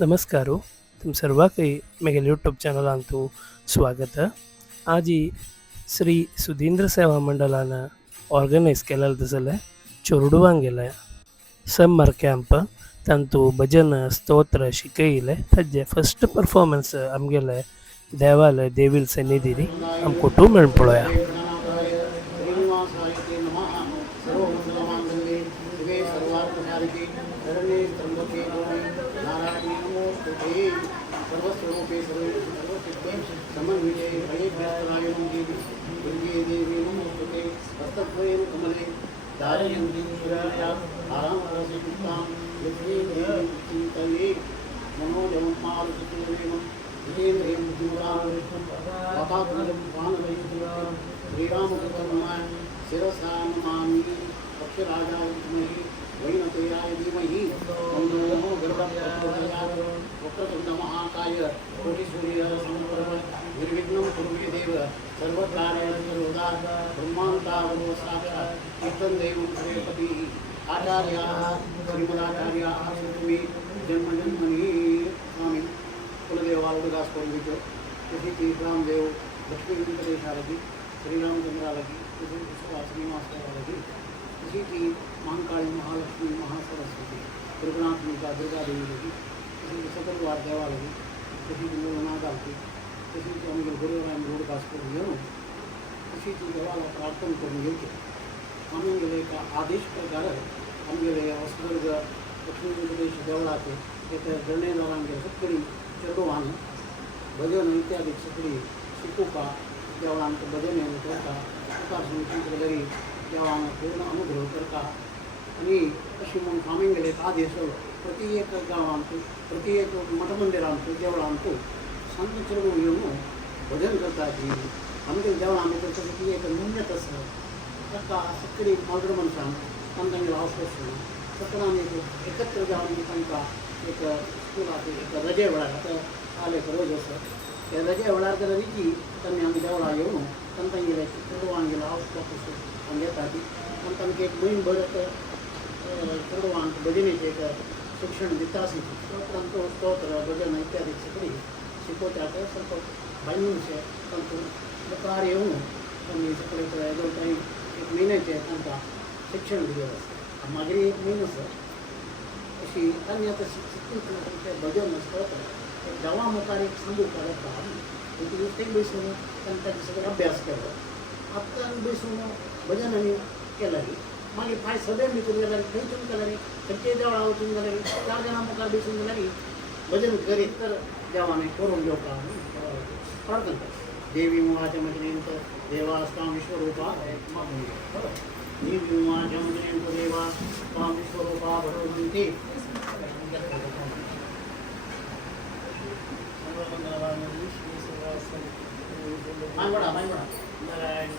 नमस्कार हो. तुम सर्वांकही म्हगेल्या यूट्यूब चॅनलांतू स्वागत. आज ही श्री सुधींद्र सेवा मंडळानं ऑर्गनायज केलेलं दिसलं चोरडुवांग गेले समर कॅम्प तांतू भजन स्तोत्र शिकयले ताजे फर्स्ट परफॉर्मन्स आमगेले देवालय देवील सन्निधीनी आमको टू मेळून पळोया. श्रीनिवासाय ते नमः. सर्वमंगलमांगल्ये शिवे सर्वार्थसाधिके शरण्ये त्र्यंबके गौरी नारायणी नमोस्तुते. सर्वस्वरूपे सर्वसिद्धे समन्विते भयभ्यस्तरायणं देवी दुर्गे देवी नमोस्तुते. हस्तद्वयं कमले दारयन्तीं शिराया आरामरसितां लक्ष्मीं देवीं चिन्तये. मनोजवं मारुतिसूर्यं जितेन्द्रियं बुद्धिमतां वातात्मजं प्राणवैद्यं श्रीरामकृतमाय शिरसा नमामि. पक्षराजाय विद्महे वैनतेयाय धीमहि तन्नो गर्भप्रचोदयात्. वक्रतुण्डमहाकाय कोटिसूर्यसमप्रभ निर्विघ्नं कुरु मे देव. सर्वकार्येषु सर्वदा ब्रह्माण्डावरो साक्षात् इष्टं दैवं श्रेयपतिः. आचार्याः श्रीमदाचार्याः सन्तु जन्मजन्मनि स्वामी कुलदेवालुदास कोंबिचो किसी की रामदेव लक्ष्मी वेंकटेशालगी श्रीरामचंद्रालगी किसी श्रीनिवासरालगी किसी की महाकाली महालक्ष्मी महासरस्वती त्रिगुणात्मिका दुर्गा देवी लगी किसी की सकलवार देवालगी किसी की नागालगी किसी की हम गुरुराम रोडदास को किसी की देवाला प्रार्थना करून घ्यायचे. आम्ही का आदेश प्रकार आमगेले ಹೊಸದುರ್ಗ लक्ष्मी वेंकटेश देवळाचे एक गणेदारांगे सगळी चेडवान भजन इत्यादी सगळी शिकोवपा देवळांक भजन करता तुका संस्कृत घरी देवान पूर्ण अनुग्रह करता. आणि अशी म्हणून आमी गेले आदेश प्रति एक गांवांत प्रति एक मठ मंदिरांत देवळांत संत चेडूं येवन भजन करता. की आमगे देवळां भितर प्रति एक निम्नत आसा ताका सगळी मागड मनशांक तांकां आवश्यक सत्रांनी एकत्र जावन तांकां एक स्कुलाक एक रजे वेळार आतां काल एक रोज आसा त्या रजे वेळार जर रिची तांणी आमी देवळां येवन तांकां गेले चेडवांक गेलो आवश्यक आमी येता ती तांकां एक म्हयनभर चेडवांक भजनेचें एक शिक्षण दिता आसी तांकां स्तोत्र भजन इत्यादी सगळी शिकोवच्याक सारको बांदूनशे तांकां मुखार येवन तांणी सगळे दोन एक म्हयन्याचें तांकां शिक्षण दिलें आसा. मागीर एक म्हयनो आसा अशी तांणी आतां शिकून भजन स्तोत्र गांवा मुखार एक सांगूक येता एक बसून तांकां सगळो अभ्यास केलो. आतां बसून भजन आमी केलें मागीर फाय सगळे भितर गेल्यार खंयच्यान गेल्यार खंयच्याय देवळा वचून जाल्यार 4 जाणां मुखार बसून जाल्यार भजन करीत तर देवान करून घेवपाक प्रार्थना करता. देवी मुळाच्या मैत्रिणींत देवा स्वाम विश्वरूपा देवी मुळाच्या मैत्रिणींत देवा स्वाम विश्वरूपा भगवंती मायबडा नारायण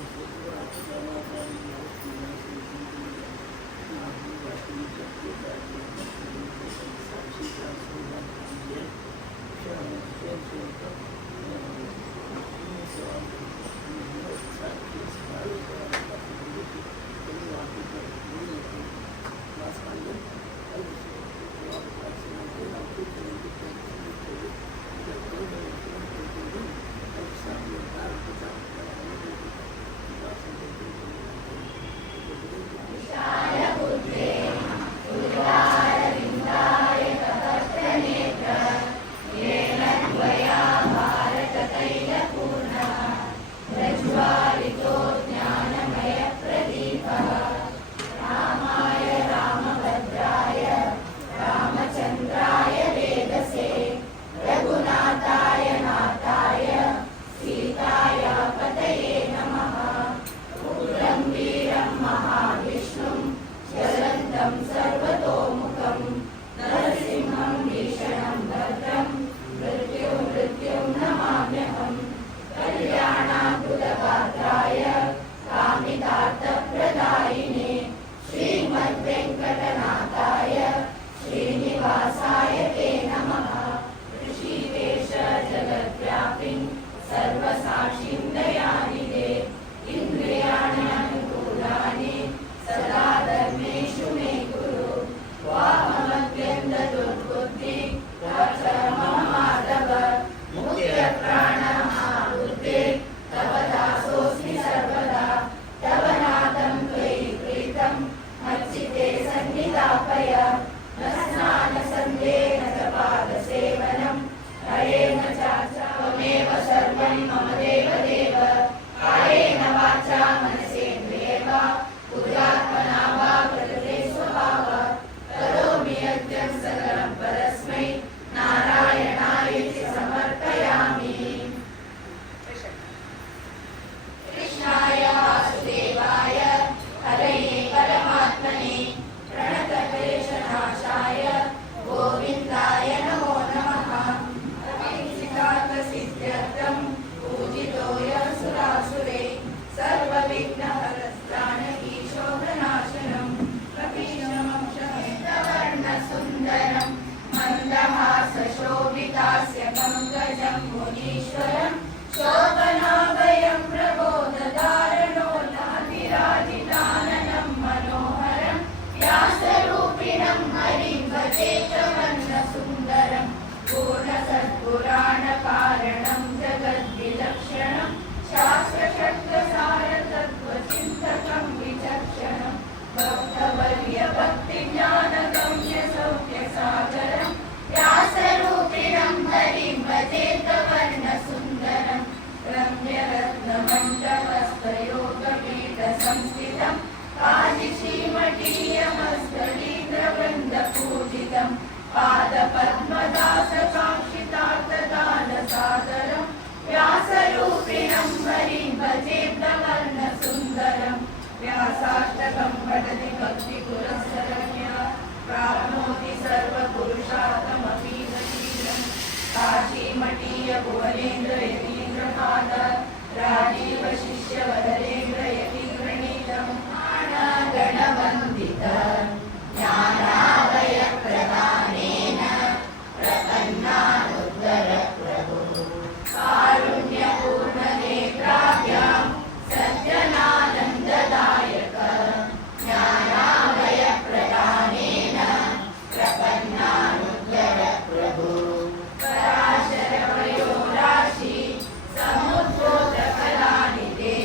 ललितास्य पङ्कजं मुनीश्वरं शोभनाभयं प्रबोधधारणोल्लातिराजिताननं मनोहरं व्यासरूपिणं हरिं भजे च वर्णसुन्दरं पूर्णसत्पुराणकारणं जगद्विलक्षणं शास्त्रषट्कसारतत्त्वचिन्तकं विचक्षणं भक्तवर्यभक्तिज्ञानगम्यसौख्यसागरं व्यासरूपिणं हरिं भजेत वर्णसुन्दरं रम्यरत्नमण्डपस्थयोगपीठसंस्थितं काशिश्रीमठीयमस्तलीन्द्रवृन्दपूजितं पादपद्मदासकाङ्क्षितार्थदानसादरं व्यासरूपिणं हरिं भजेत वर्णसुन्दरं व्यासाष्टकं पठति भक्तिपुरस्सरण्या प्राप्नोति सर्वपुरुषार्थमपीह शीघ्रं काशीमठीयभुवनेन्द्र यतीन्द्रपाद राजीवशिष्यवदनेन्द्र यतिगृणीतं गणवन्दित ज्ञानाभयप्रदानेन प्रपन्नानुत्तरप्रभो कारुण्यपूर्णनेत्राभ्यां सज्जनानन्ददायक ज्ञानाभयप्रदानेन प्रपन्नानुत्तरप्रभो पराशरवयोराशि समुद्बोधकलानिधे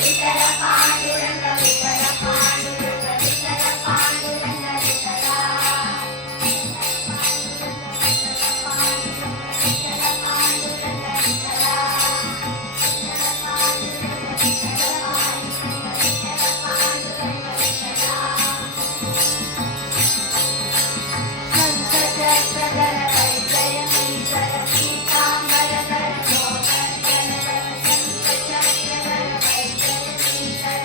विठ्ठल पांडुरंग विठ्ठल पांडुरंग विठ्ठल पांडुरंग विठ्ठला संतचक्रधर वैजयंतीधर पीतांबरधर शोभनधर संतचक्रधर वैजयंतीधर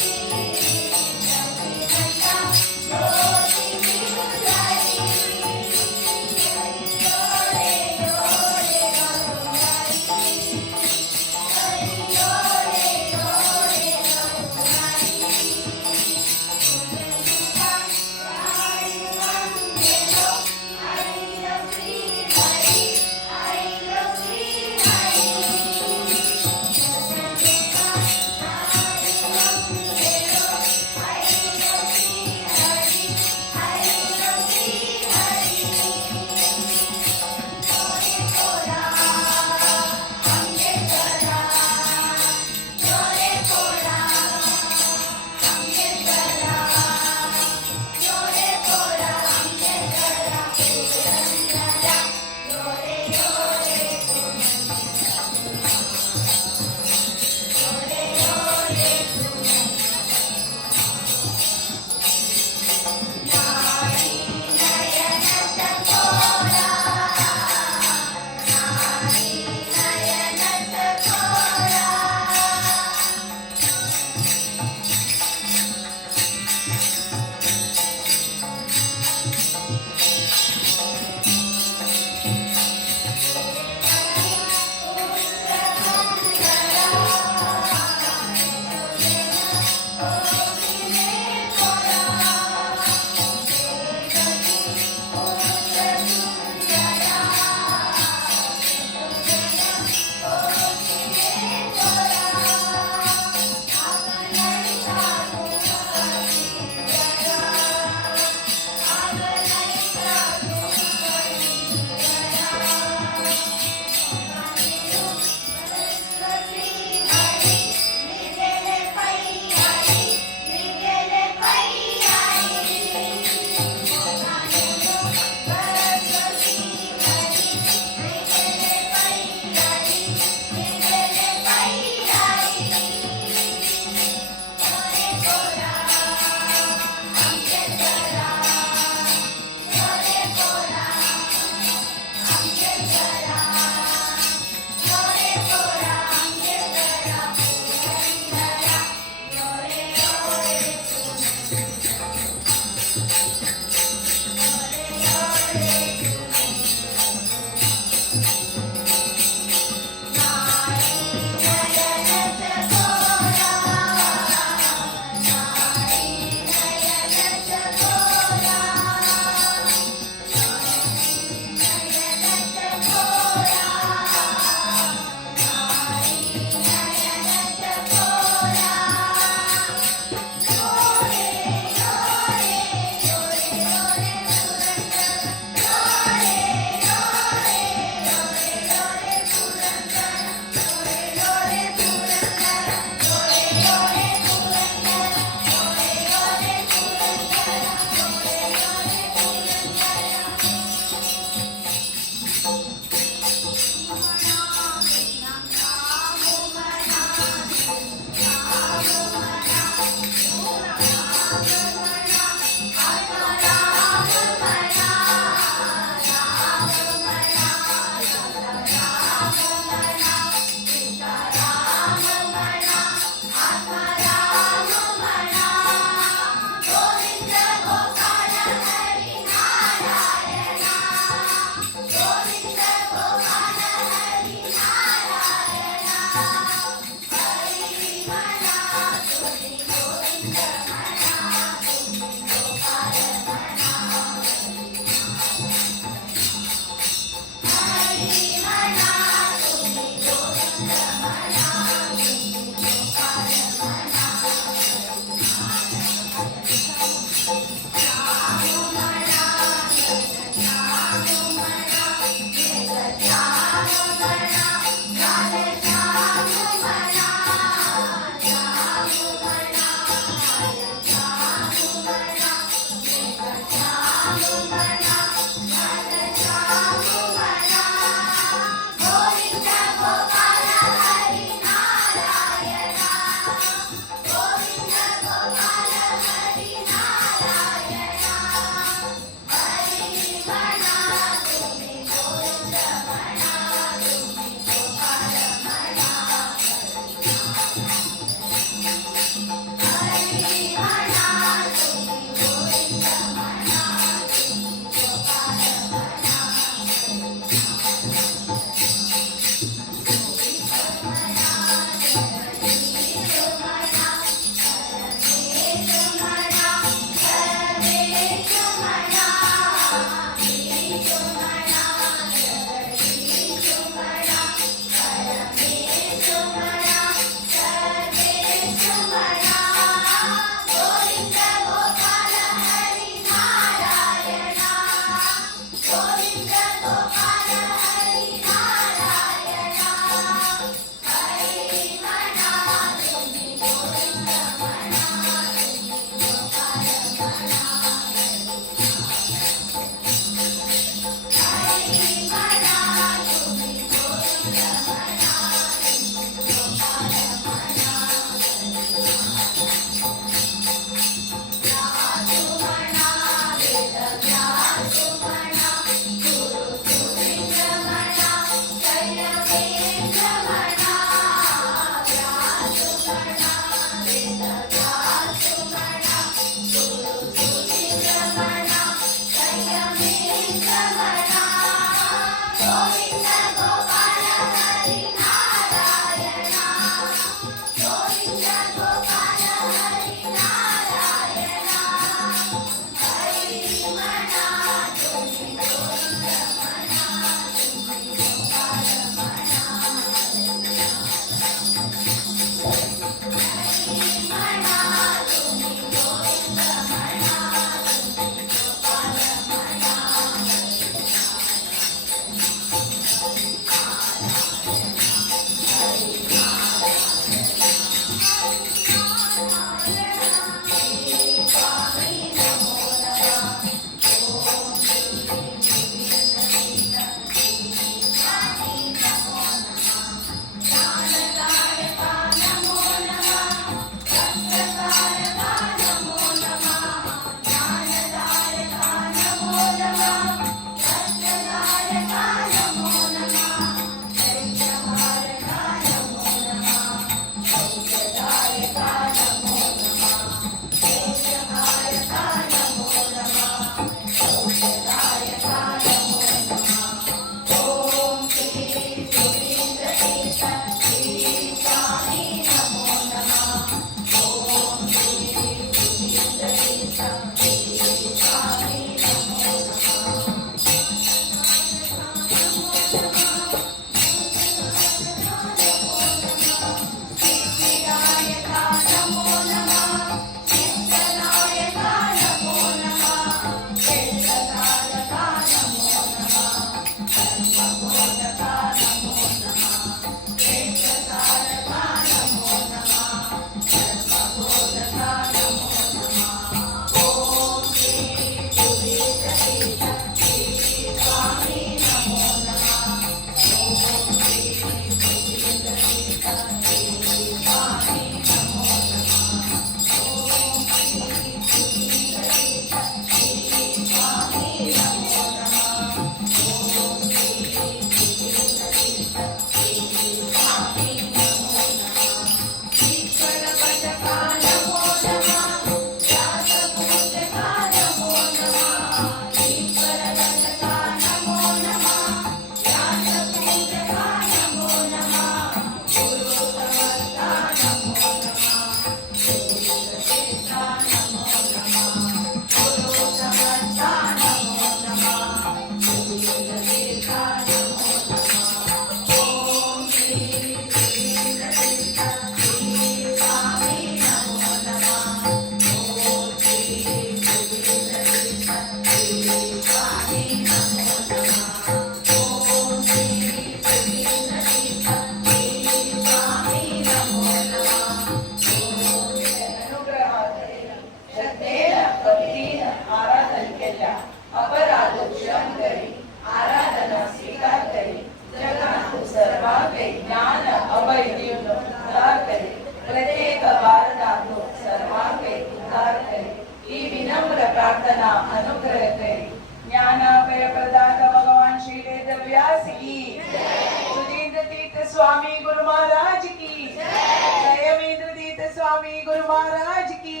श्रद्धेनं भक्तीनं आराधन केल्या अपराध क्षम करी आराधना स्वीकार करी जगात सर्वांगे ज्ञान अभय देऊन उद्धार करी प्रत्येक भारतातून सर्वांगे उद्धार करी ही विनम्र प्रार्थना अनुग्रह करी ज्ञानाभय प्रदाता भगवान श्री वेद व्यास की सुधींद्र तीर्थ स्वामी गुरु महाराज की जयमेंद्र तीर्थ स्वामी गुरु महाराज की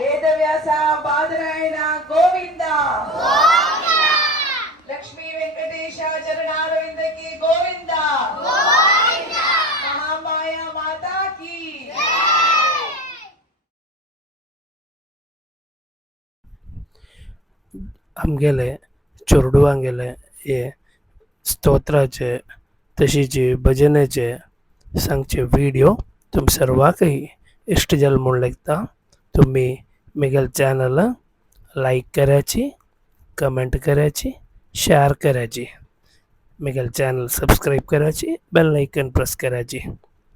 वेदव्यास बादरायण गोविंद लक्ष्मी वेंकटेश चरणारविंद की गोविंद महामाया माता की आमगेले चोरडुवांगेले हे स्तोत्राचे तशीच भजनेचे सांगचे व्हिडिओ तुम सर्वांकही इष्ट जाल म्हूण लागता तुम्ही मेगेल चॅनल लाईक करायची कमेंट करायची शेअर करायची मेगेल चॅनल सबस्क्राईब करायची बेल आयकन प्रेस करायची.